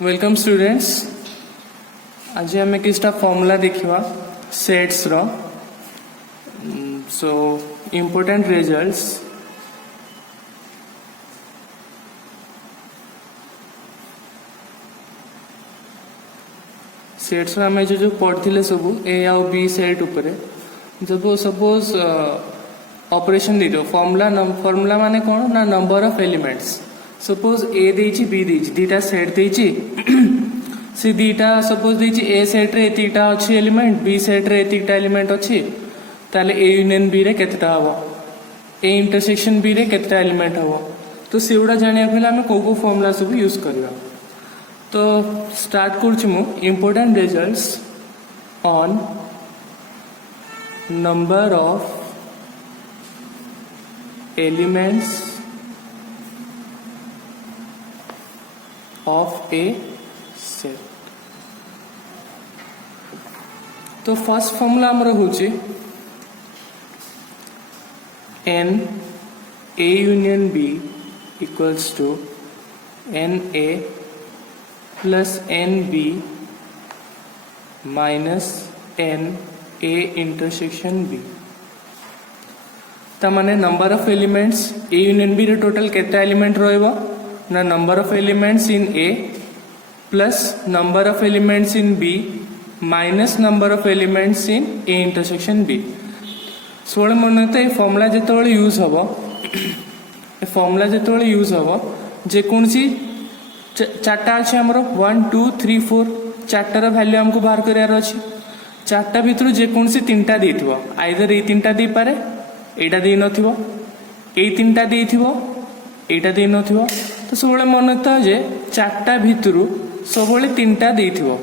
Welcome students. आज आम किछटा formula देखा सेट्स रो। सो इम्पोर्टेंट रिजल्ट्स सेट्स आम जो पढ़ते सब ए आउ बी सेट उपरे जब सपोज ऑपरेशन दे दो फॉर्मूला माने कौन ना number of elements. Suppose A देछि बी देछि दीटा सेट देछि से दीटा सपोज देछि ए सेट रे एतिटा अछि एलिमेंट बी सेट रे एतिटा एलिमेंट अछि ताले ए यूनियन बी रे केतटा हबो ए इंटरसेक्शन बी रे केतटा एलिमेंट हबो। तो सेउडा जानिया पहिले हम को फॉर्मूला सब यूज करबा। तो स्टार्ट करछु मु important results on number of elements of a set. तो फर्स्ट फॉर्मूला हमर होची n A union B equals to N A plus N B minus N A intersection B. तामाने number of elements A union B रे total केता element रहइबो ना number of elements in A plus number of elements in B minus number of elements in A intersection B. सोळे मन तो ये formula जेतोळे use हबो ए फॉर्मूला जेतोळे यूज हबो जे कोनसी चारटा अछि हमरो 1 2 3 4 चारटार वैल्यू हमको बाहर करियार अछि। चारटा भितर जे कोनसी तीनटा देथिबो आइदर ए तीनटा दे पारे एटा दे नथिबो ए तीनटा देथिबो एटा दे नथिबो। तो सबले मन था जे चारटा भितर सबले तीनटा देथिबो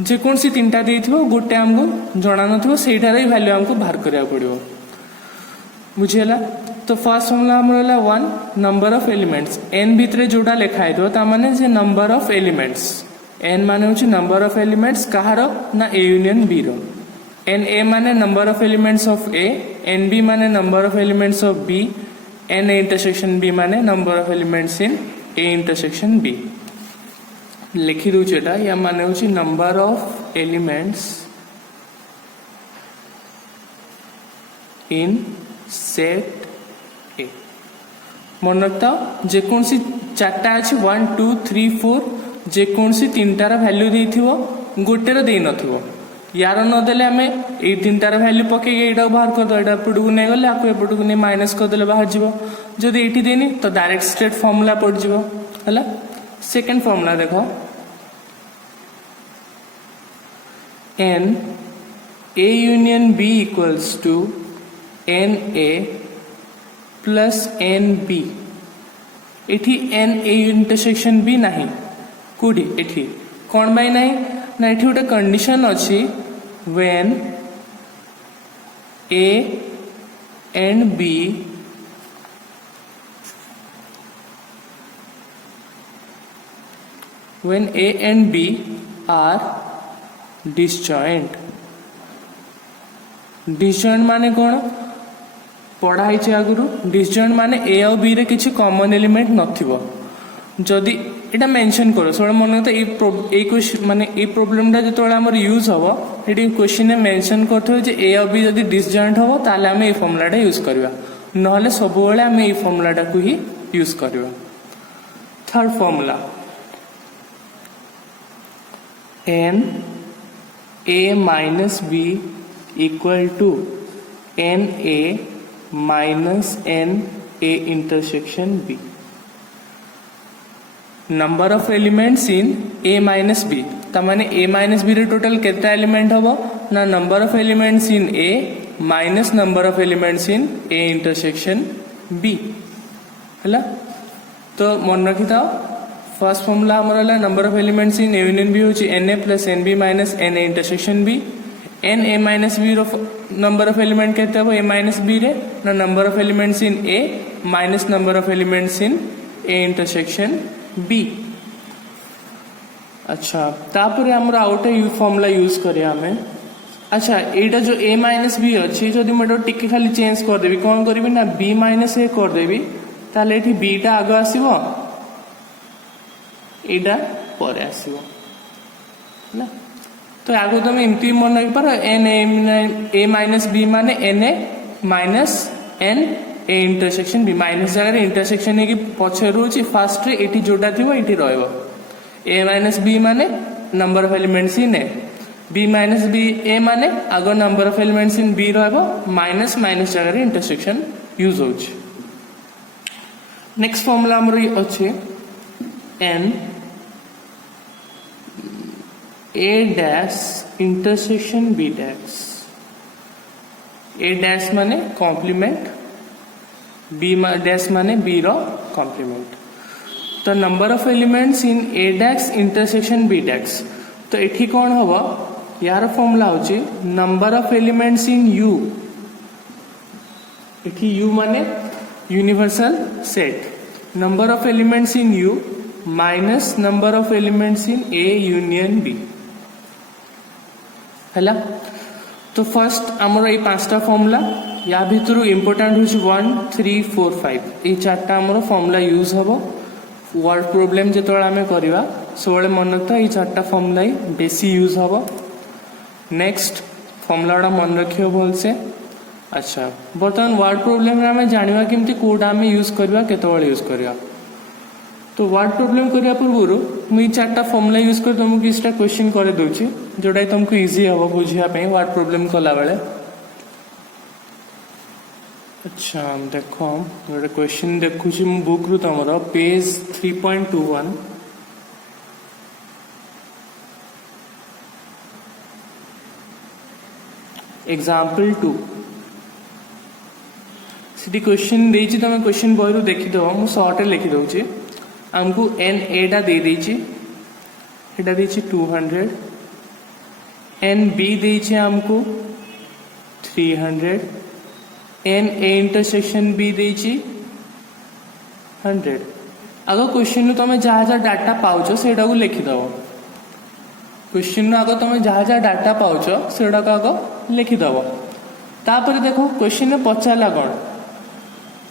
जे कोनसी तीनटा देथिबो गोटे हमको जणा नथिबो सेठार ही वैल्यू हमको बाहर करिया पड़िबो। बुझियला। तो फर्स्ट फॉर्मूला हमरला 1 नंबर ऑफ एलिमेंट्स n भितरे जोडा लिखा है तो माने जे नंबर ऑफ एलिमेंट्स n माने होची नंबर ऑफ एलिमेंट्स कहारो ना ए यूनियन बी रो। एन ए माने number of elements of A n B माने number of elements of B n A intersection B माने number of elements in A intersection B. लिखि दउछ एटा या माने होची number of elements in set ए। मन रखता जे कोनसी चारटा अछि 1 2 3 4 जे कोनसी तीनटार वैल्यू देथिबो गोटेर देई नथिबो यार न देले हमें ए तीनटार वैल्यू पके एटा बाहर कर दो एटा पडू नै गले आपको एपटू नै माइनस कर देले बाहर जीवो। जदि एटी देनी तो डायरेक्ट स्ट्रेट फार्मूला पड़ जीवो हला। सेकंड फार्मूला देखो n a union b equals to n a plus n b। एठी n a इंटरसेक्शन b नाही कोडी एठी कोन बाय नाही ना एठी उटे कंडीशन अछि when a and b when a and b are disjoint। disjoint माने कोन पढ़ाई छे आगुरु disjoint माने a और b रे किछि कॉमन एलिमेंट नथिबो। जदि एटा मेंशन करो सोळे मन तो ए क्वेश्चन माने ए प्रॉब्लम टा जतोळे हमर यूज हबो एटी क्वेश्चन ने मेंशन करथो जे ए और बी जदि डिसजॉइंट हबो ताले हम ए फार्मूला टा यूज करबा नहले सब बेले हम ए फार्मूला टा को ही यूज करबा। Third formula n a minus b equal to n a minus n a intersection b। Number of elements in a minus b तमाने a माइनस b रे टोटल केता एलिमेंट हबो ना number of elements in a minus number of elements in a intersection b हला। तो मन रखि थाओ फर्स्ट फार्मूला हमरला number of elements in a union b होची na plus nb minus na intersection b। n a minus b रो number of element केता हबो a माइनस b रे ना number of elements in a minus number of elements in a intersection B. अच्छा तापर हमर आउटे you formula use करे हमें। अच्छा एटा जो a माइनस बी अछि जदि मैं टिके खाली चेंज कर देबी कोन करबी ना b माइनस a कर देबी ताले एठी b टा आगे आसीबो एटा पर आसीबो ना। तो आगो तुम एमती मन रखि पार एन ए माइनस बी माने n A minus N A intersection B minus जगह इंटरसेक्शन है कि पछे रोची फास्ट रे एटी जोटा थिबो एटी रहइबो ए माइनस बी माने number of elements in A B minus B A माने आगो number of elements in B रहइबो माइनस माइनस जगह इंटरसेक्शन यूज होची। नेक्स्ट फॉर्मूला हमर अछि n A dash intersection B dash A dash माने complement B dash माने B रो कॉम्प्लीमेंट। तो number of elements in A dash intersection B dash तो एठी कौन हबो यार फॉर्मूला होची number of elements in U एठी यू माने universal set number of elements in U minus number of elements in A union B हैला। तो फर्स्ट आमर ये पांचटा फॉर्मूला या भितर इंपोर्टेंट होची 1 3 4 5 ये चारटा आमर फॉर्मूला यूज हबो वर्ड प्रॉब्लम जेतोळे आमे करबा सोळे मन रखता ये चारटा फॉर्मूला ही बेसी यूज हबो। नेक्स्ट फॉर्मूलाटा मन रखियो भल से। अच्छा बर्तमान वर्ड प्रॉब्लम रे आमे जानिबा केमती कोडा आमे यूज करबा केतोळे यूज करबा। तो वर्ड प्रॉब्लम करिया पूर्व मुझे चार्टा फॉर्मूला यूज कर तुमको किसटा क्वेश्चन कर दूची जोटा तुमको इजी हम बुझिया वर्ड प्रॉब्लम कला बेले। अच्छा देखो गोटे क्वेश्चन देखुची मु बुक रु तमरो पेज 3.21 एग्जांपल 2 सिटी क्वेश्चन देची तमे क्वेश्चन बॉय रु देखि दो मु शॉर्ट लिखि दउची हमको एन एटा दे देची एटा देची 200 एन बी देची हमको 300 एन ए इंटरसेक्शन बी देची 100। आगो क्वेश्चन नु तमे जहा जहा डाटा पाउछो सेटा को लिखि दो क्वेश्चन नु आगो तमे जहा जहा डाटा पाउछो सेटा को आगो लिखि दो। तापर देखो क्वेश्चन में पचाला कोन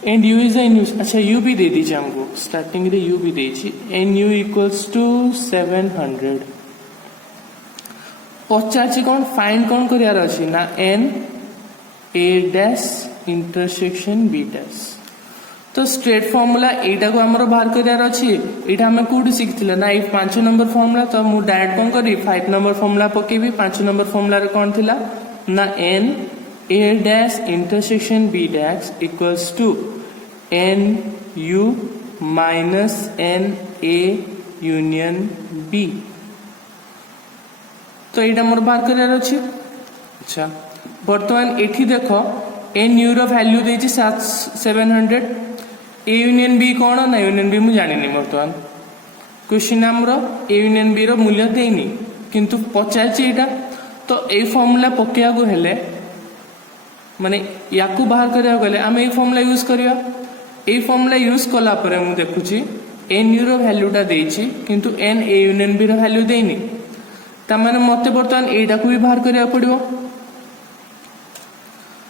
and U is n U. अच्छा यू भी दे दीजिए हमको स्टार्टिंग रे यू भी देची एन यू इक्वल्स टू 700 पचाची कौन फाइंड कौन करियार अछि ना N A dash intersection B dash. तो स्ट्रेट फॉर्मूला एटा को हमरो बाहर करियार अछि एटा हमें कोड सिखथिले ना ए 5 नंबर फॉर्मूला तो मु डायरेक्ट कौन करी 5 नंबर फॉर्मूला पकेबी 5 नंबर फॉर्मूला रे कौन थिला ना N A dash intersection B dash equals to N U minus N A union B। तो ये मोर बाहर करार अछि। अच्छा बर्तमान एठी देखो N U रो वैल्यू देछि 700 A union B कोन ना यूनियन B मु जानि नि बर्तमान क्वेश्चन हमरो A union B रो मूल्य देइनि किंतु पचाछि एटा तो ए फॉर्मूला पकेया को हेले माने याकू बाहर करिया गले आम ए फॉर्मूला यूज करिया ए फॉर्मूला यूज कला परे मु देखुची एन यू रो वैल्यूटा देछि किंतु एन ए यूनियन बी रो वैल्यू देइनि ता माने मते बर्तमान एटा को भी बाहर करिया पड़िबो।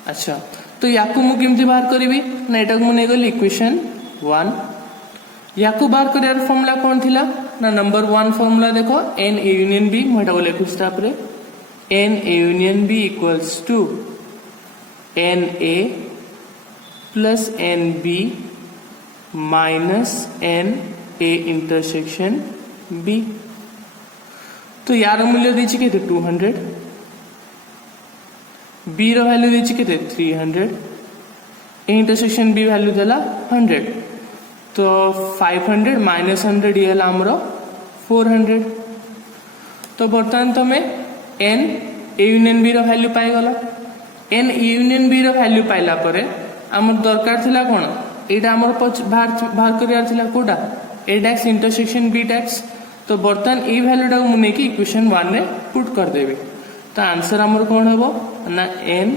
अच्छा तो याकू मु केमती बाहर करबी ना एटा को मु नै गली इक्वेशन 1 याकू बाहर करिया फॉर्मूला कोन थिला ना नंबर 1 फॉर्मूला देखो एन ए यूनियन बी मु एटा को लिखुछ तापरे N A union B equals to N A plus N B minus N A intersection B. तो यार मूल्य देछि केते 200 बी रो वैल्यू देछि केते 300 ए इंटरसेक्शन बी वैल्यू देला 100 तो 500 माइनस 100 येला हमरो 400। तो बर्तमान तमे एन ए यूनियन बी रो वैल्यू पाई गला एन यूनियन बी रो वैल्यू पाइला परे हमर दरकार थिला कोन एटा हमर बाहर करिया थिला कोडा ए डैश इंटरसेक्शन बी डैश। तो बर्तमान ए वैल्यूटा को मुने की इक्वेशन 1 रे पुट कर देबे तो आंसर हमर कोन हबो ना N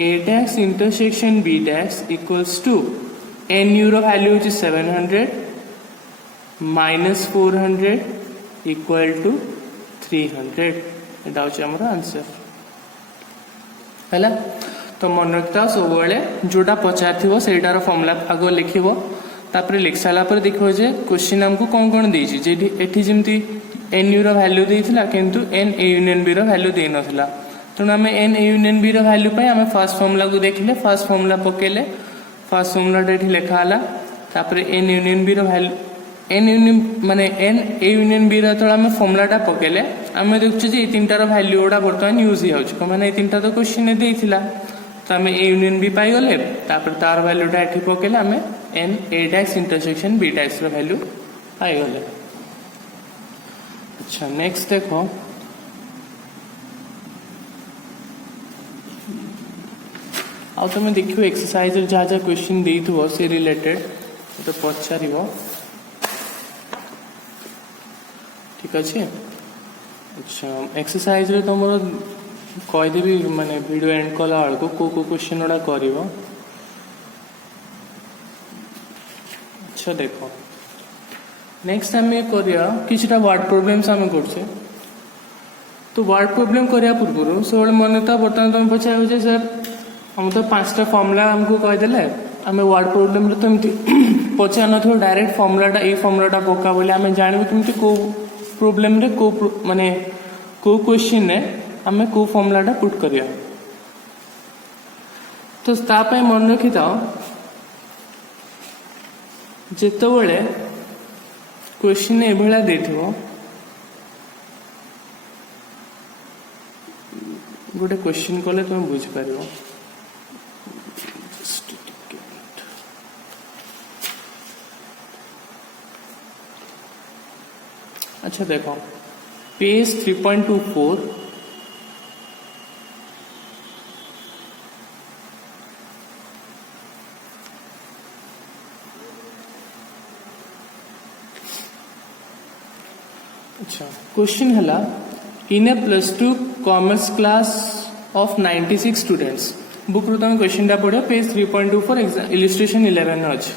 A dash intersection B dash equals to N U रो value is 700 minus 400 equal to 300 एटा होची हमर आंसर हैला। तो मन रखता सब बेले जोटा पचार थी सेटार फॉर्मूला आग लिखो तापर लिख सारा देखो जे क्वेश्चन हमको कौन कौन देछि जेठी जमती एन यू रैल्यू देइथिला किंतु एन ए यूनियन बी रैल्यू दे नथिला तेणु आम एन ए यूनियन बी रैल्यू पे आम फर्स्ट फॉर्मूला को देखिले फर्स्ट फॉर्मूला पकेले फर्स्ट फॉर्मूला ये लिखाला तापर N union B रैल्यू N union माने एन ए यूनियन बी रो आम फॉर्मूलाटा पकेले आम देखुचे जे तीनटार वैल्यू गुड़ा बर्तमान यूज हो माने तीनटा तो क्वेश्चन देइथिला तो आम ए यूनियन बी पाई गले तापर तार वैल्यूटा एठी पकेले आम N A dash intersection B dash रो वैल्यू पाई गले। अच्छा नेक्स्ट देखो आउ तुम देखियो एक्सरसाइज जहाँ जहाँ क्वेश्चन देइथो से रिलेटेड तो पचार ठीक अच्छे। अच्छा एक्सरसाइज रे तुम कहीदेवी माने वीडियो एंड कला बेलू को क्वेश्चन गुड़ा कर। अच्छा देखो नेक्स्ट आम किसी वर्ड प्रोब्लेम्स आम करछे तो वर्ड प्रोब्लेम करने पूर्व सब मन था बर्तमान तुम पचार सर हम तो 5टा फॉर्मूला हमको कहीदेले आम वर्ड प्रोब्लेम तो एमती पचार न डायरेक्ट फॉर्मूलाटा ये फॉर्मूलाटा पका बोले आम जानू केमती को प्रोब्लेम रे को माने को क्वेश्चन रे आम को फॉर्मूलाटा पुट करिया तो तापाई मन रखी था जितेबले क्वेश्चन एभला देथिबो गोटे क्वेश्चन कले तुम बुझ पार। अच्छा देखो पेज 3.24 अच्छा क्वेश्चन है इन a +2 commerce class of 96 students book रू तुम क्वेश्चन टा पढ़ो पेज 3.24 इलिस्ट्रेशन 11 अच्छे।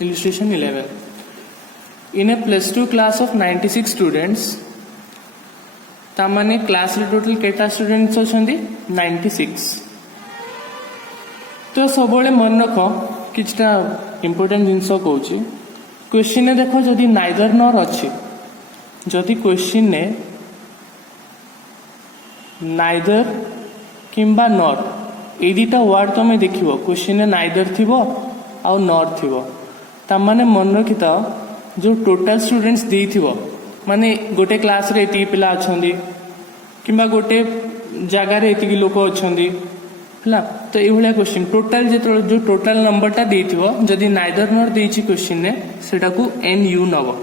Illustration 11 in a +2 class of 96 students तामाने class रे टोटल केटा स्टूडेंट्स अछंदी 96 तो सबले मन रख किछटा इंपोर्टेंट जिंस कहूची क्वेश्चन ने देखो जदि नाइदर नॉर अच्छी जदि क्वेश्चन ने नाइदर किंबा नॉर ए दुटा वर्ड तुम देखिबो क्वेश्चन ने नाइदर थिबो आ नॉर थिबो तामाने मन रखी था जो टोटल स्टूडेंट्स देइथिबो माने गोटे क्लास रे एति पिला अछंदी किंबा गोटे जगह रे एति लोक अछंदी हला तो ए भलिया क्वेश्चन टोटल जो टोटल नंबरटा देइथिबो जदि नाइदर नॉर देइछि क्वेश्चन ने सेटा को एन यू नबो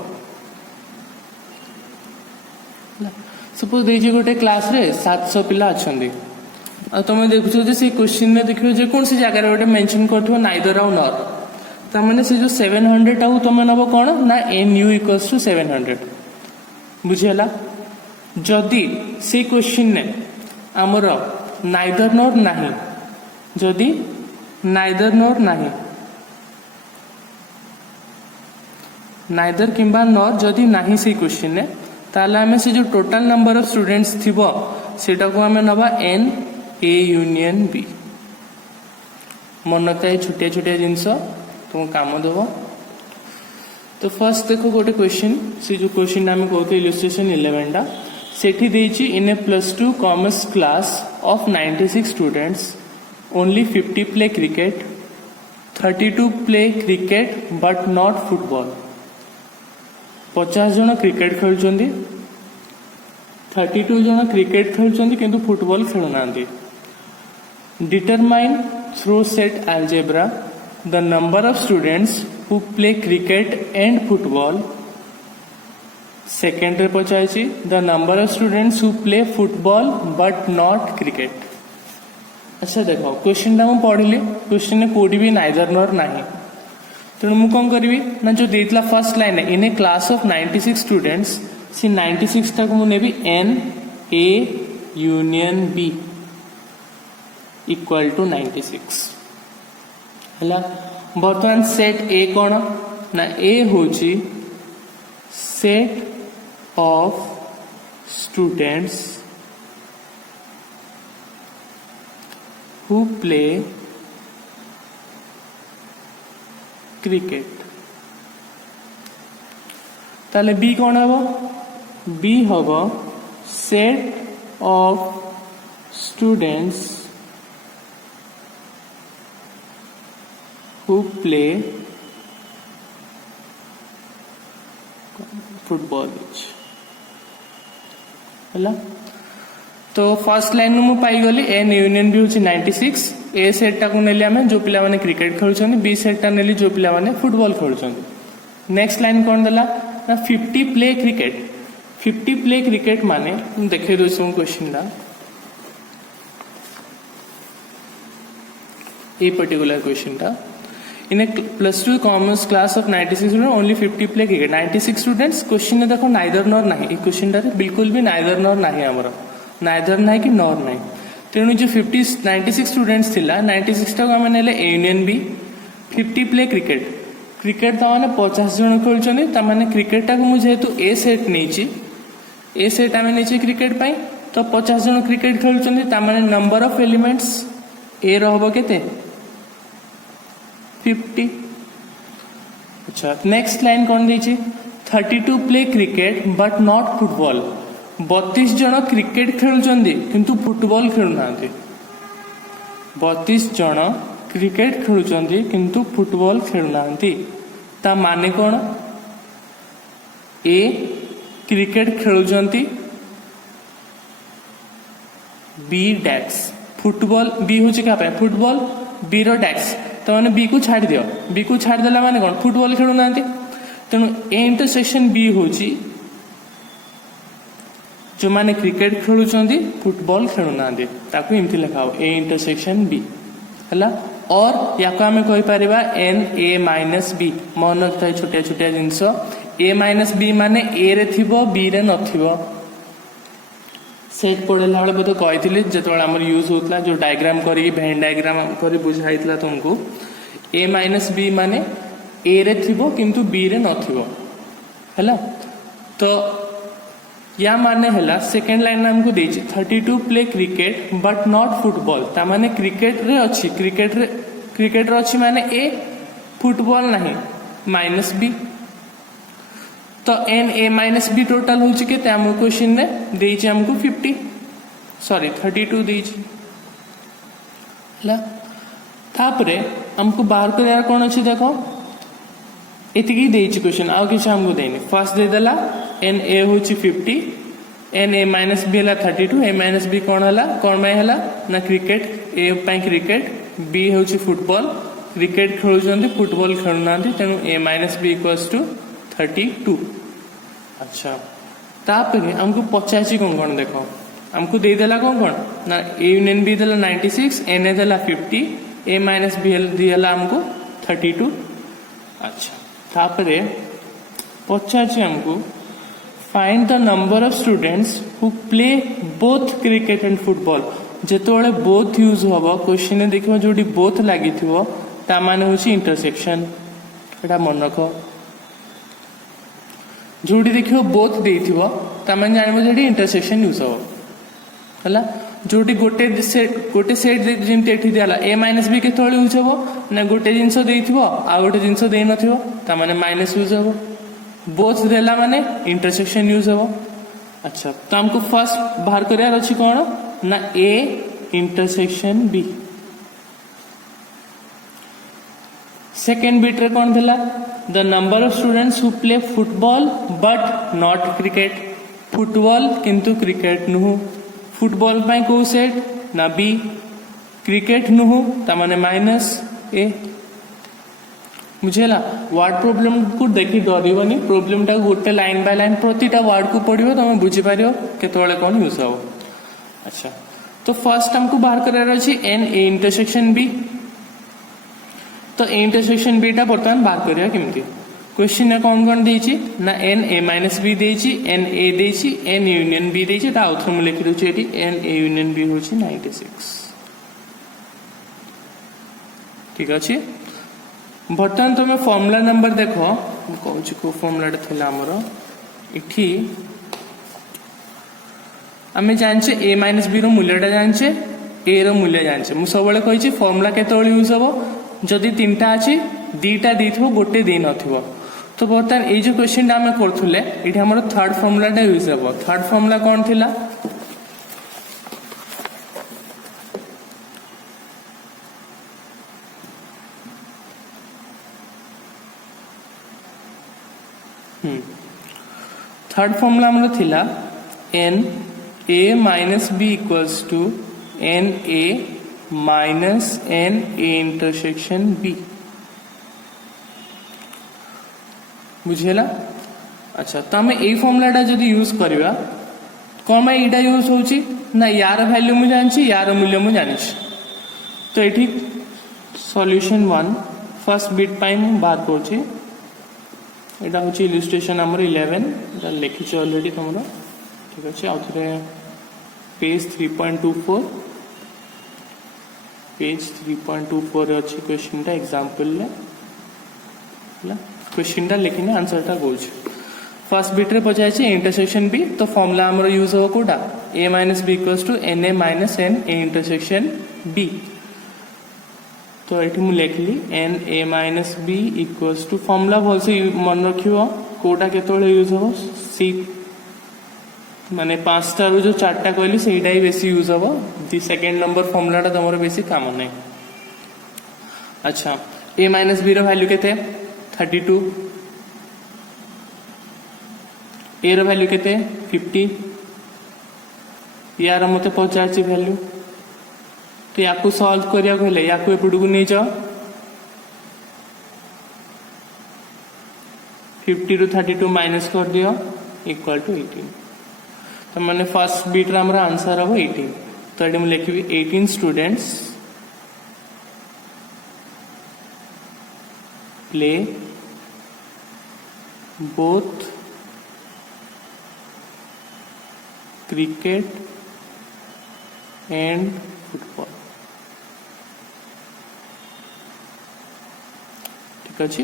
सपोज देइछि गोटे क्लास रे 700 पिला अछंदी आ तुम देखुछो जे से क्वेश्चन ने देखियो जे कोन सी जगह रे गोटे मेंशन करथिबो नाइदर और नॉर तामाने से जो 700 टाऊ तुम नब कौन ना एन यू इक्वल्स टू 700 बुझेला जदि से क्वेश्चन ने आमर नाइदर नॉर नहीं जदि नाइदर नॉर नहीं नाइदर किंबा नॉर जदि नहीं से क्वेश्चन ने ताले आमे से जो टोटल नंबर ऑफ स्टूडेंट्स थिबो सेटा को आमे नबा एन ए यूनियन बी मन था छोटिया छोटिया जिनस तुम काम देव तो फर्स्ट देखो गोटे क्वेश्चन से जो क्वेश्चन आम कहते इलिस्ट्रेशन 11 टा सेठी देइछि in a +2 commerce class of 96 students only 50 play cricket 32 play cricket but not football 50 जन क्रिकेट खेलुचंदी 32 जन क्रिकेट खेलुचंदी किंतु फुटबॉल खेलुनांदी determine through set algebra the number of students who play cricket and football second रे पचाइछि the number of students who play football but not cricket। अच्छा देखो question टा पढ़िली क्वेश्चन ने कोडी भी नाइदर नॉर नाही तेणु मु कौन करी ना जो देइतला first line in a class of 96 students सी 96 टाक मु नेबी n A union B equal to 96 हला बर्तमान सेट ए कौन ना ए होची set of students who play cricket ताले बी कौन हम बी हम set of students who play football है। तो फर्स्ट लाइन में पाई गली एन यूनियन बी हूँ 96 ए सेट टाक ने जो पिला माने क्रिकेट खेलुछन बी सेट टा नेली जो पिला माने फुटबॉल खेलुछन। नेक्स्ट लाइन कौन देला ना 50 प्ले क्रिकेट 50 प्ले क्रिकेट माने देखे दो क्वेश्चन दा ए पर्टिकुलर क्वेश्चन टा इन a +2 commerce class of 96 student only 50 play cricket 96 students question ने देखो नाइदर नॉर नहीं ए क्वेश्चन टा बिल्कुल भी नाइदर नॉर नहीं हमर नाइदर नहीं कि नॉर नहीं तेणु जो 96 स्टूडेंट्स थिला 96 टाक आम नेले A union B 50 play cricket cricket तो मैंने 50 जन खेलुछन ता माने क्रिकेट टाक मु जेहेतु ए सेट नेची ए सेट आम नहीं क्रिकेट पाई तो 50 जन क्रिकेट खेलुछन ता माने नंबर ऑफ एलिमेंट्स ए रहबो केते 50। अच्छा नेक्स्ट लाइन कौन दी 32 play cricket but not football 32 जन क्रिकेट खेलुछन किंतु फुटबॉल खेलुना 32 जन क्रिकेट खेलुछन किंतु फुटबॉल खेलुना ता माने कौन ए क्रिकेट खेलुछन बी डैक्स फुटबॉल बी हूँ क्या फुटबॉल बी रो डैक्स तो मैंने बी को छाड़ दियो बी को छाड़ देला माने कौन फुटबॉल खेलुना तेणु ए इंटरसेक्शन बी हूँ जो माने क्रिकेट खेलुछन फुटबॉल खेलुना ताकू इमती लिखाओ ए इंटरसेक्शन बी है और या आम कही पारिबा एन ए माइनस बी मन रखता है छोटिया छोटिया जिनस ए माइनस बी माने ए रे थिबो बी रे नथिबो सेट पढ़ेला बेले बोध कही जो आम यूज होता जो डायग्राम करी भेन डायग्राम कर बुझाई तुमको ए माइनस बी माने ए रे थिबो किंतु बी रे नथिबो है तो या माने हला सेकेंड लाइन हमको देछि 32 play cricket but not football ता माने क्रिकेट रे अच्छी क्रिकेट रे अच्छी माने ए फुटबॉल नहीं माइनस बी तो N A minus B total हो के आम क्वेश्चन ने देछि हमको 50 सॉरी 32 देछि तापरे हमको बाहर कर कौन अच्छी देखो एतिकी देछि क्वेश्चन आउ किछ हमको देनी फर्स्ट दे देला एन ए हूँ 50 एन ए माइनस बी है 32 ए माइनस बी कौन है कौन में है ना क्रिकेट ए क्रिकेट बी हूँ फुटबॉल क्रिकेट खेलुछन फुटबॉल खेलुना तेणु ए माइनस बी इक्वल्स टू 32। अच्छा तापर हमको 85 कौन देखो हमको दे देला कौन ना ए यूनियन बी देला 96 एन ए देला 50 ए माइनस बी दिला हमको 32। अच्छा तापर 85 हमको find the number of students who play both cricket and football जेतोले बोथ यूज होबो क्वेश्चन ने देखिबो जोडी बोथ लागि थिबो ता माने होची इंटरसेक्शन एटा मन रखो जोड़ी देखियो बोथ देथिबो ता माने जानबो जेडी इंटरसेक्शन यूज हो हला जोड़ी गोटे सेट जेमते एठी दियाला ए माइनस बी केतोले यूज हो ना गोटे जिंस देथिबो आ गोटे जिंस देइ नथिबो ता माने माइनस यूज हो बोथ देला माने इंटरसेक्शन यूज हो। अच्छा तो हमको फर्स्ट बाहर करियार अछि कोन ना A intersection B second bit रे कौन थिला the number of students who play football but not cricket football किंतु क्रिकेट नुह फुटबॉल पाई को सेट ना बी क्रिकेट नुह ता माने माइनस ए बुझेला वर्ड प्रॉब्लम को देखि डरिबनी प्रॉब्लम टा गोटे लाइन बाय लाइन प्रतिटा वर्ड को पढ़िबो तमे बुझी पारियो केतोले कोन यूज हो। अच्छा तो फर्स्ट हमको बाहर करार अछि एन ए इंटरसेक्शन बी तो ए इंटरसेक्शन बी टा बर्तमान बाहर करिया केमती क्वेश्चन ने कौन देछि ना एन ए माइनस बी देछि एन ए देछि एन यूनियन बी देछि ता आउथर मु लिखि दोछि एटी एन ए यूनियन बी होछि 96 ठीक अछि। बर्तमान तुम फॉर्मूला नंबर देखो कहूँ को फॉर्मूला था आमर इठी आम जाने ए माइनस बी रूल्यटा जाने ए रूल्य जाने मुझे सब कही फॉर्मूला केत यूज हम जदि तीन टा अच्छी दीटा देइथबो गोटे दे नथिबो तो बर्तमान ए जो क्वेश्चन आम करथुले एठी हमर थर्ड फॉर्मूलाटा यूज हेबो थर्ड फॉर्मूला कोन थिला थर्ड फॉर्मूला हमर थिला n a minus b equals to n a minus n a intersection b बुझेला अच्छा तो आम ए फॉर्मूलाटा जदि यूज करवा कौन एटा यूज होची ना यार वैल्यू मु जानी यार मूल्य मु जानी तो ये सॉल्यूशन 1 फर्स्ट बिट पाई मु बाहर करछि एटा होची इलस्ट्रेशन हमर 11 एटा लिखिछ ऑलरेडी तुमरो ठीक अछि आउथरे पेज 3.24 पेज 3.24 अछि क्वेश्चन टा एग्जांपल ले ला क्वेश्चन टा लिखिने आंसर टा गोज फर्स्ट बिट रे पचाइछि इंटरसेक्शन बी तो फॉर्मूला हमर यूज हो कोडा a minus b equals to na minus n a intersection b तो एठी मु लिखली n a minus b equals to formula भलसे मन रखियो कोडा केतोले यूज हो सी माने पांचटा रो जो चारटा कहली सेटा ही बेसी यूज हो दी सेकंड नंबर फॉर्मूलाटा तमरो बेसी काम नै अच्छा a minus b रो वैल्यू केते 32 ए रो वैल्यू केते 50 यार मते पचाची वैल्यू तो याकू सॉल्व करिया कहले याकू एपडू को नै जाओ 50 रो 32 माइनस कर दियो इक्वल टू 18 तो माने फर्स्ट बीट रा हमरा आंसर हो 18 तो एडी हम लिखबी 18 students play both cricket and football ठीक अछि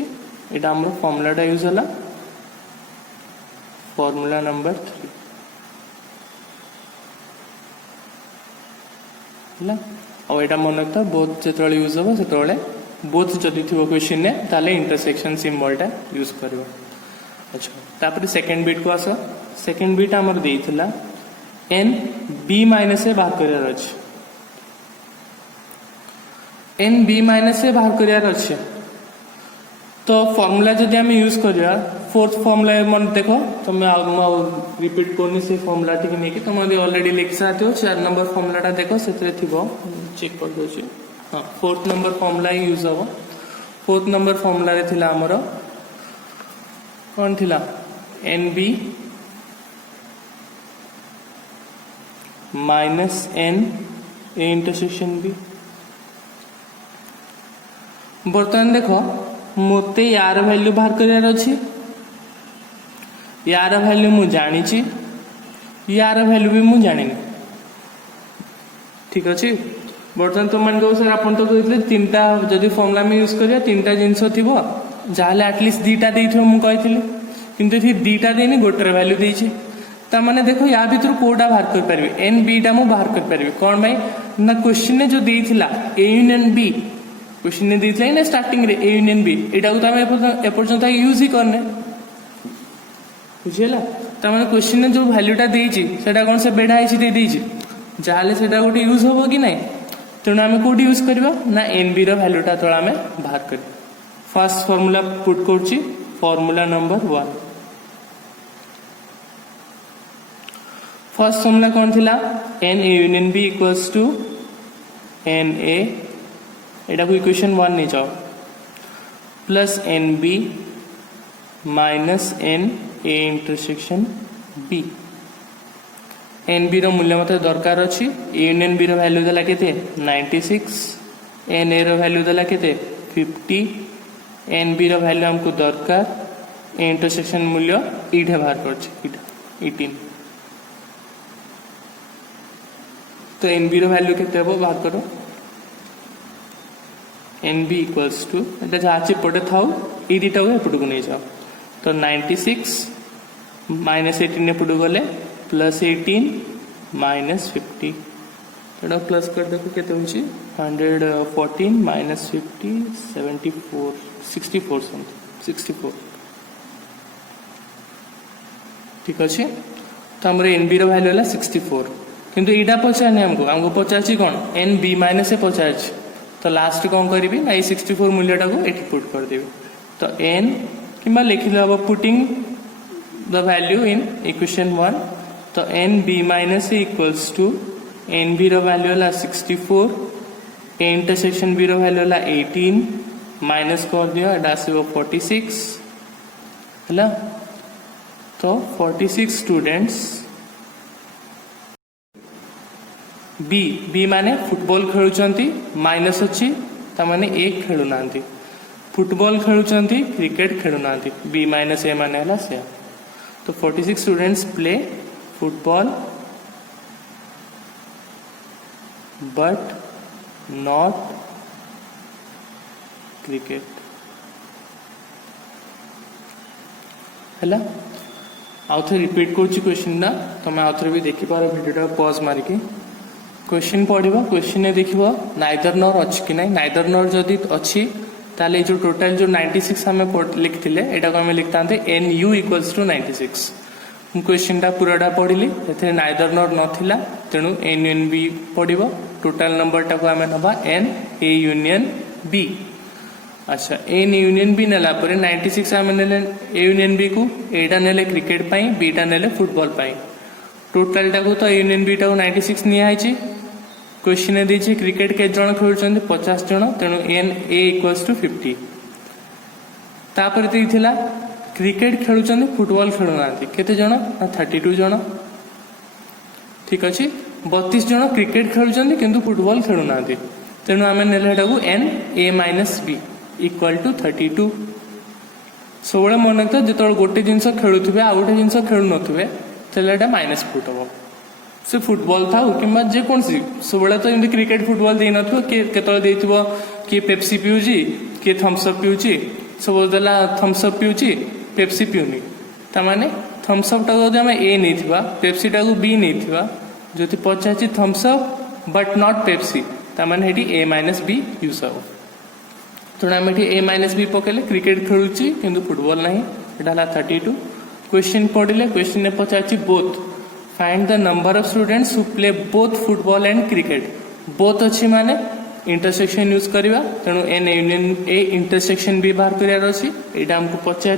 एटा हमर फॉर्मूलाटा यूज होला फॉर्मूला नंबर 3 हला और एटा मन रखता बोथ जेतळे यूज हो सेतळे बोथ जदि थिबो क्वेश्चन ने ताले इंटरसेक्शन सिंबलटा यूज करबो अच्छा तापर सेकंड बिट को आस सेकंड बिट हमर देइथिला n b माइनस से बाहर करियार अछि n b माइनस से बाहर करियार अछि तो फार्मूला जदि हम यूज करिया फोर्थ फार्मूला मन देखो तो मैं रिपीट करनी से फार्मूला टिक नै कि तुम ऑलरेडी लिख साथि हो 4 नंबर फार्मूलाटा देखो सेतरे थिबो चेक कर दोछि हां फोर्थ नंबर फार्मूला यूज हो फोर्थ नंबर फार्मूला रे थिला हमरो कौन थिला N B minus N A intersection B बर्तमान देखो मोते यार वैल्यू बाहर करियार अछि यार वैल्यू मु जानि छि यार वैल्यू भी मु जानिनी ठीक अछि बर्तमान तो मन को सर अपन तो कहले तीनटा जदि फार्मूला में यूज करिया तीनटा जिंस थिबो जाले एटलीस्ट दीटा देइथो मु कहथिली किंतु थी दीटा देनी गोटे वैल्यू देइछि ता माने देखो या भीतर कोडा बाहर कर परबे एन बी टा मु बाहर कर परबे कोन भाई ना क्वेश्चन ने जो देइथिला ए यूनियन बी क्वेश्चन ने देइथिला ना स्टार्टिंग रे ए यूनियन बी एटा को त हम एपर्यंत यूज ही करने बुझिला ता माने क्वेश्चन ने जो वैल्यूटा देइछि सेटा कोन से बेडा आइछि दे देइछि जाले सेटा गोटे यूज होबो कि नै तेणु आम कौट यूज करवा ना एन बी रैल्यूटा तला आम बाहर कर फर्स्ट फॉर्मूला पुट कर फॉर्मूला नंबर 1 फर्स्ट फॉर्मूला कौन थिला N A union B equals to N A एटा को इक्वेशन 1 नहीं जाओ plus N B minus N A intersection B N B मूल्य मत दरकार अच्छी यूनियन बी वैल्यू देला केते 96 एन ए वैल्यू देला केते 50 एन बी वैल्यू हमको दरकार इंटरसेक्शन मूल्य इठे बाहर कर 18 तो एन बी वैल्यू केते हो बाहर करो एन बी इक्वल्स टू एटा जहाँ पटे थाउ ये दुटा को एपट को नहीं जाओ तो 96 माइनस 18 एपट गले प्लस 18 माइनस 50 एटा प्लस कर देखो केते होची 114 माइनस 50 74 64 64 ठीक अच्छे। तो आम एन बी रैल्यू है 64 किंतु यहाँ पचारनी हमको पचार कौन एन बी माइनस ए पचार। तो लास्ट कौन करी ना 64 मूल्यटा को ये पुट करदेवी। तो एन कि लिखिले हम putting the value in equation 1। तो n B minus A equals to n B value है 64 ए इंटरसेक्शन बी रैल्यू है 18 माइनस कर दिया आसो 46 है। तो 46 स्टूडेंट्स बी बी माने फुटबॉल खेलुचंती माइनस अच्छी तामाने एक खेलुना फुटबॉल खेलुचंती क्रिकेट खेलुना बी माइनस ए माने हला से। तो 46 students play football but not cricket है। आउ थे रिपीट करुच्ची क्वेश्चन ना तुम आउ थे भी देखिपार भिडियो पॉज मारिकी क्वेश्चन पढ़ो। क्वेश्चन देख नाइदर नॉर अच्छी कि ना नाइदर नॉर जदि अच्छी ताले जो टोटाल जो 96 आम लिखते यहाँ को आम लिखता N U equals to 96। Question टा पूराटा पढ़ी से नाइदर नॉर नाला तेणु एन यूनियन बी पड़ो। टोटाल नंबर टाक आम ना एन ए यूनियन बी। अच्छा एन यूनियन बी नेला 96 आम ने ए यूनियन बी को एटा ने क्रिकेट पाई बीटा ने फुटबॉल पाई। टोटाल टाक तो यूनियन बी टाक 96 निहाई। क्वेश्चन देछि क्रिकेट के जन खेलुचंती 50 जन तेणु एन ए इक्वल्स टू 50। तापर देथिला क्रिकेट खेलुचंती फुटबॉल खेलुना केते जन 32 जन ठीक अच्छे। 32 जन क्रिकेट खेलुचंती किंतु फुटबॉल खेलुना तेणु आम नेला N A minus B equal to 32। सब मन रखता जो गोटे जिनस खेलुवे आ गोटे जिनस खेलु नथुवे तो माइनस पुट हम से फुटबॉल था कि जेकोसी सब तो एमती क्रिकेट फुटबॉल दे नथिबो किए पेप्सी पिउची किए थम्सअप पिउची सब देला थम्सअप पिउची पेप्सी पिउनी तामाने थम्सअप टाको जदि आम ए नहीं पेप्सी टाको बी नहीं जो पचार थम्सअप बट नॉट पेप्सी तामाने हेटी ए माइनस बी यूज हम। तेणु आम ए माइनस बी पकेले क्रिकेट खेलुची किंतु फुटबॉल नहीं एटा 32। क्वेश्चन पढ़ले क्वेश्चन ने पचार both find the number of students who play both football and cricket. Both अच्छी माने इंटरसेक्शन यूज करवा तेणु एन यूनियन ए इंटरसेक्शन भी बाहर करार अच्छी यहाँ आमको पचार।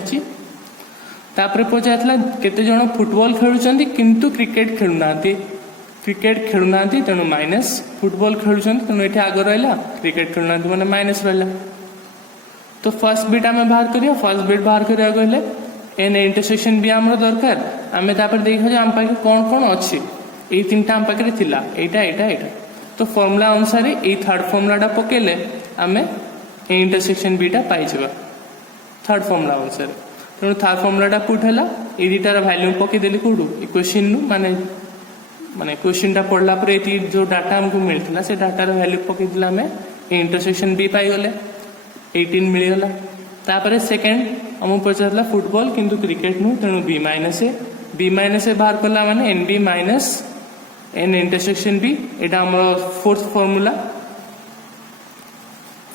पचार केते जन फुटबॉल खेलुचंती किंतु क्रिकेट खेलुना तेणु माइनस फुटबॉल खेलुचंती तेणु ये आग रहा क्रिकेट खेलुना मैंने माइनस रहा। तो फर्स्ट बिट आम बाहर करिया फर्स्ट बिट बाहर करिया कहले एन इंटरसेक्शन भी आम दरकार आम देखा आम पाखे कौन कौन अच्छी ये तीन टा आम पाखे थिला एटा एटा एटा। तो फॉर्मूला अनुसार ये थर्ड फॉर्मूलाटा पकेले आम ए इंटरसेक्शन बीटा पाइबा थर्ड फॉर्मूला अनुसार। तेणु थर्ड फॉर्मूलाटा पुट है ये दुटार भैल्यू पकईदेली कौटू क्वेश्चन माने माने क्वेश्चन टा पढ़ला जो डाटा आमको मिलता से डाटार भैल्यू पकईदेला आम ए इंटरसेक्शन बी पाईगले 18 मिलगला। तापर सेकेंड आमको पचारा फुटबॉल किंतु क्रिकेट नुह तेणु बी माइनस ए बाहर कला माने N B minus N intersection B एटा आम फोर्थ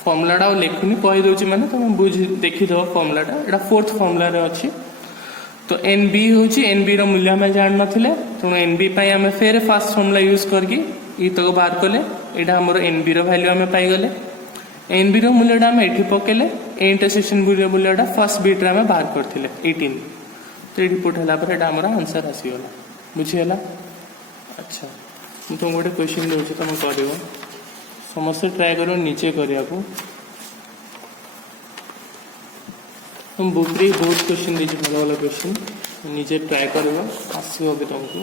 फॉर्मूलाटा लिखुनी कहीदे मैंने तुम बुझी देखीद फॉर्मूलाटा एटा फोर्थ फॉर्मूला अच्छी। तो एन बी हूँ एन बी रूल्य आम जान ना तेणु एन बी आम फेर फास्ट फॉर्मूला यूज करके तक बाहर कले यहाँ आम एन बी रैल्यू आम पाईगले। एन बी रूल्यटा आम ये पकेले ए इंटरसेक्शन मूल्यटा फर्स्ट बिट्रे आम बाहर करते 18। तो ये पुट है आमर आंसर आसीगला बुझीगला। अच्छा मुझे तुम गोटे क्वेश्चन दूसरी तुम कर समस्त ट्राए कर निजे करने को तुम बुक रे बहुत क्वेश्चन दीजिए भल भल क्वेश्चन निजे ट्राए कर आसो भी तुमको।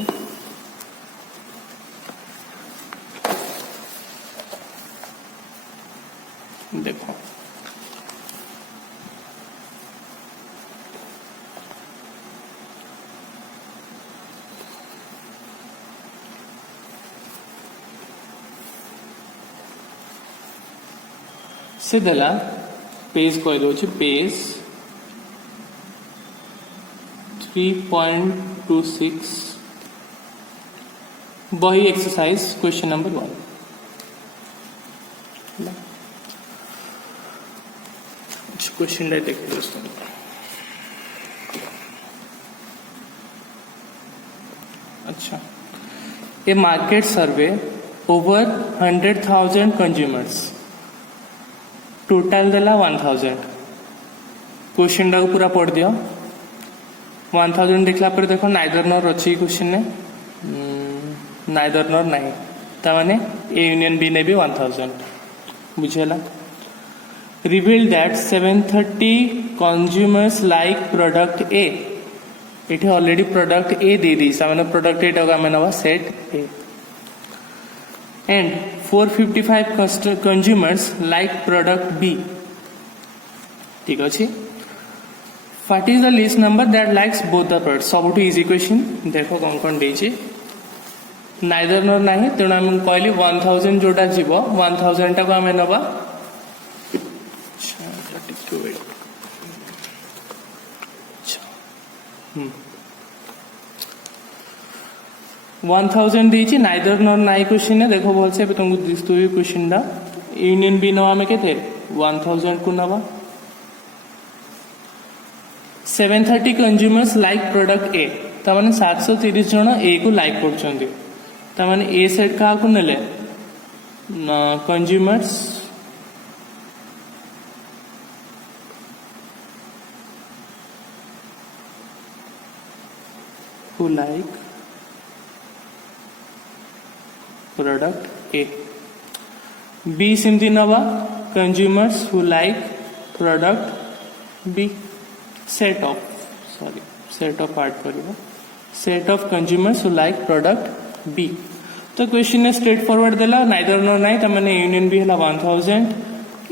देखो से देला पेज कह दो पेज 3.26 बही एक्सरसाइज क्वेश्चन नंबर 1। क्वेश्चन देख दोस्तों। अच्छा, a market survey over 100,000 consumers, total देला 1000। क्वेश्चन टाक पूरा पढ़ दियो। 1000 देखला पर देखो नाइदर नॉर अच्छी क्वेश्चन ने, नाइदर नॉर नहीं, तामाने ए यूनियन बी ने भी 1000 बुझेला। Reveal that 730 consumers like product ए, इटे ऑलरेडी प्रोडक्ट ए दे दी सामाने प्रोडक्ट ए टाका में नवा set A, and 455 consumers like product B. ठीक अच्छे। What is the list number that likes both the product? सब इजी क्वेश्चन देखो कौन कौन देछि। नाइदर नॉर नहीं तेणु आम कहली 1000 जोटा जीव 1000 टाक आम नवा 1000 देछि नाइदर नॉर नाइ क्वेश्चन है देखो भल से तुमको दिस्तु क्वेश्चन दा। यूनियन बी नवा में केते 1000 को नवा। 730 कंज्यूमर्स लाइक प्रोडक्ट ए, तामाने 730 जन ए को लाइक करछन्ती, तामाने ए सेट का को नेले consumers who like product A. B सिमती नवा consumers who like product B. set of part करिबो set of consumers who like product B। तो क्वेश्चन ने स्ट्रेट फॉरवर्ड देला नाइदर नॉर नाही त माने यूनियन बी हला 1000,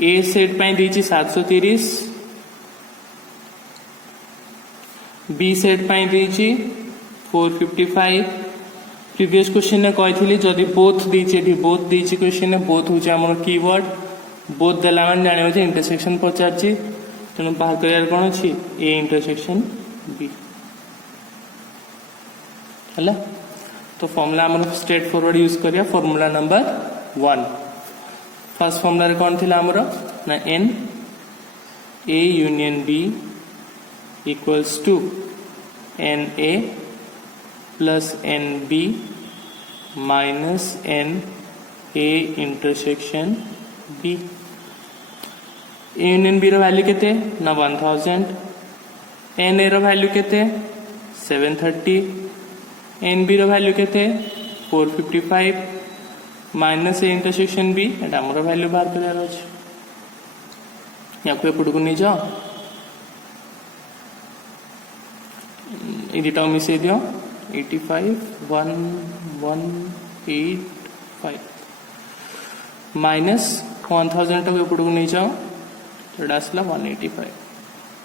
ए सेट पई देछि 730, बी सेट पई देछि 455। प्रीवियस क्वेश्चन ने कही जदि बोथ दीची बोथ दीची क्वेश्चन ने बोथ हूँ आम कीवर्ड, बोथ देला मैंने जान इंटरसेक्शन पचार तेणु बाहर कर कौन अच्छी ए इंटरसेक्शन बी है। तो फॉर्मूला आम स्ट्रेट फॉरवर्ड यूज करिया। फॉर्मूला नंबर 1 फर्स्ट फॉर्मूला रे कौन थिला हमरो ना N A union B equals to N A plus N B minus N A intersection B. A union B रो वैल्यू केते ना 1000, एन ए रो वैल्यू केते 730, एन बी रो वैल्यू केते 455 माइनस ए इंटरसेक्शन बी एटा हमरो वैल्यू बाहर कर अछि। या को एपड को नै जाओ ई दिटा मिसे दियो 85 1185 माइनस 1000 टाक एपड को नै जाओ एटा आसला 185।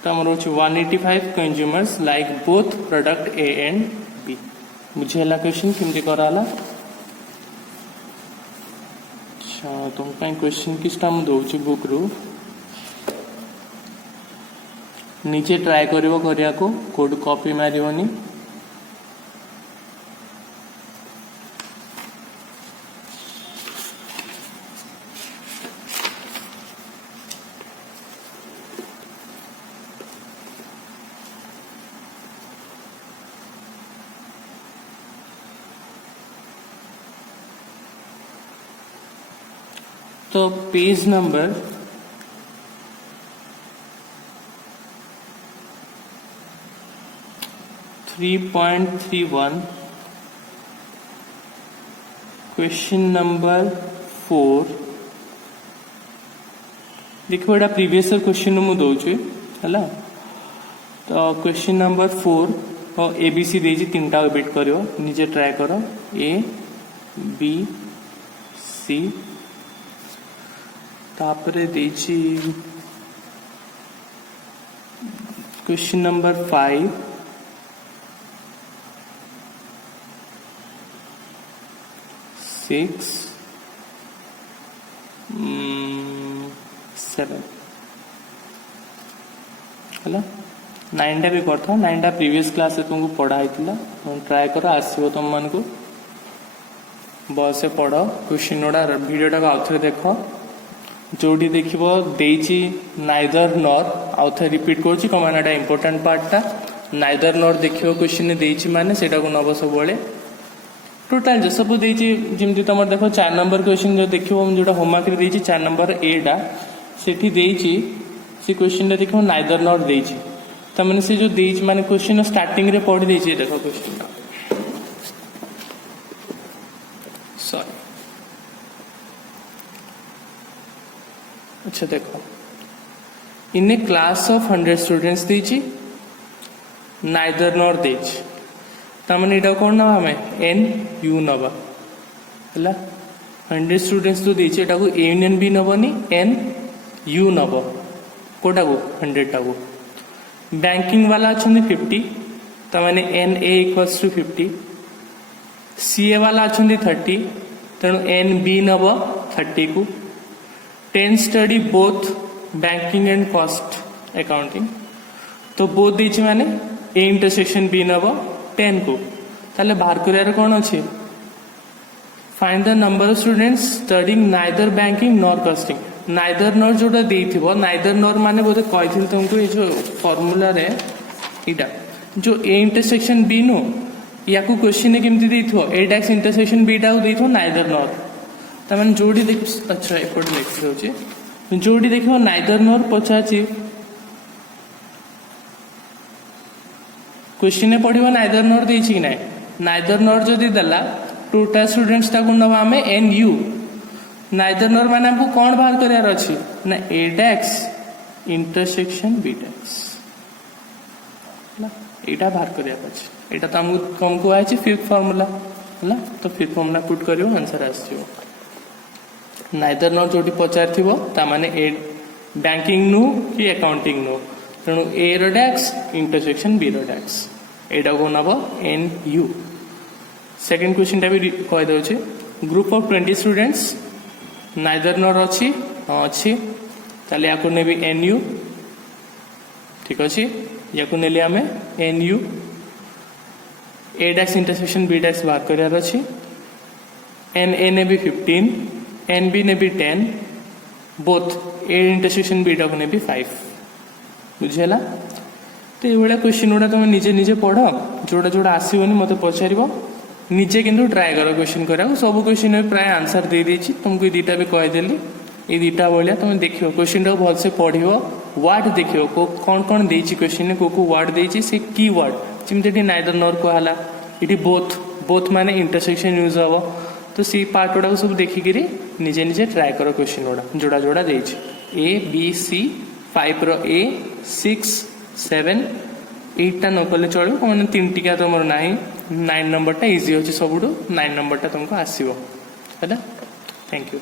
तो हमर अछि 185 consumers like both product A and B. बुझेला क्वेश्चन केमती कराला? अच्छा तुम ପାଇଁ क्वेश्चन किस्टा मु दउछि बुक रू नीचे ट्राई करिवो करिया को कोड कॉपी मारिवनी। तो पेज नंबर 3.31 क्वेश्चन नंबर 4 देखो एटा प्रीवियस क्वेश्चन मु दउछि हला। तो क्वेश्चन नंबर 4 तो एबीसी देछि तीनटा बिट करियो निजे ट्राई करो ए बी सी तापरे देछि क्वेश्चन नंबर 5 6 7 है 9टा भी करता 9टा प्रीवियस क्लास से तुमको पढ़ाई ट्राई करो आसो तुम मान को बस से पढ़ क्वेश्चन गुड़ा वीडियोटा आउ थे देख जोटी देखिबो देइची नाइदर नॉर आउ थे रिपीट करूची कमान एटा इंपोर्टेंट पार्टटा नाइदर नॉर देखिबो क्वेश्चन देइची माने सेटा को नबो सब बळे टोटल जो सब देइची जिमती तमर देखो 4 नंबर क्वेश्चन जो देखिबो हम जोटा होमवर्क रे देइची 4 नंबर ए डा सेठी देइची से क्वेश्चन रे देखो नाइदर नॉर देइची त माने से जो देइची माने क्वेश्चन स्टार्टिंग रे पढी देइची देखो क्वेश्चन सॉरी अच्छा देखो in a class of 100 students देइची नाइदर नॉर देइची तमने इटा कोन ना हमें एन यू नबा हला 100 स्टूडेंट्स तो देइची एटा को ए यूनियन बी नबनी एन यू नब कोटा को 100 टा को बैंकिंग वाला अछन 50 तमने एन ए इक्वल्स टू 50 सीए वाला अछन 30 तेणु एन बी नब 30 को 10 study both banking and cost accounting तो बोथ देइची माने ए इंटरसेक्शन बी नब 10 को ताले बाहर करियार कोन अछि find the number of students studying neither banking nor costing neither nor जोटा देइथिबो नाइदर नॉर माने बोले कहिथिल तुमको ए जो फार्मूला रे इटा जो ए इंटरसेक्शन बी नो याकू क्वेश्चन ने केमति देइथिबो ए डैक्स इंटरसेक्शन बी टा को देइथिबो नाइदर नॉर त माने जोडी देख अच्छा एपट लिखि होची जोडी देखिबो नाइदर नॉर पछाची क्वेश्चन ने पढ़िबो नाइदर नॉर देइछि कि नै नाइदर नॉर जदी दला टोटल स्टूडेंट्स ता को नबा हमें एन यू नाइदर नॉर माने हमको कोन बाहर करियार अछि ना ए डैक्स इंटरसेक्शन बी डैक्स ना एटा बाहर करियार अछि एटा त हमको आछि फिफ्थ फार्मूला हला तो फिफ्थ फार्मूला पुट करियो आंसर आछियो नाइदर नॉर जोटी पचार थिबो ता माने ए बैंकिंग नु कि अकाउंटिंग नु तेणु ए रो डैक्स इंटरसेक्शन बी रो डैक्स एटा को नबो एन यू सेकंड क्वेश्चन टा भी कहि दउ छै group of 20 students neither nor अछि अछि ताले याको नेबी एन यू ठीक अछि याको नेली हमें n U A dash intersection B dash बाहर करियार अछि एन ए नेबी 15 एन बी नेबी 10 बोथ ए इंटरसेक्शन बी डा को नेबी 5 बुझेला तो ये क्वेश्चन गुड़ा तुम निजे निजे पढ़ जोड़ा जोड़ा आसोनी मत पचार निजे किंतु ट्राए कर क्वेश्चन करा सब क्वेश्चन में प्राय आंसर दे देछि तुमको ये दुटा भी कहीदेली ये दुटा भाया तुम देखियो क्वेश्चन टाक भलसे पढ़ वार्ड देखियो कौन कौन देछि क्वेश्चन को वार्ड देछि से की वर्ड जमती नाइदर नॉर कहला ये बोथ बोथ माने इंटरसेक्शन यूज हम तो सी पार्ट गुड़ा सब देखिकी निजे निजे ट्राए कर क्वेश्चन गुड़ा जोड़ा जोड़ा देछि ए बी सी 5 रो ए 6 7 8 टा न कले चलो मैंने 3 टिका तुम ना 9 नंबर टा इजी अच्छे सब 9 नंबर टा तुमको आसो है थैंक यू।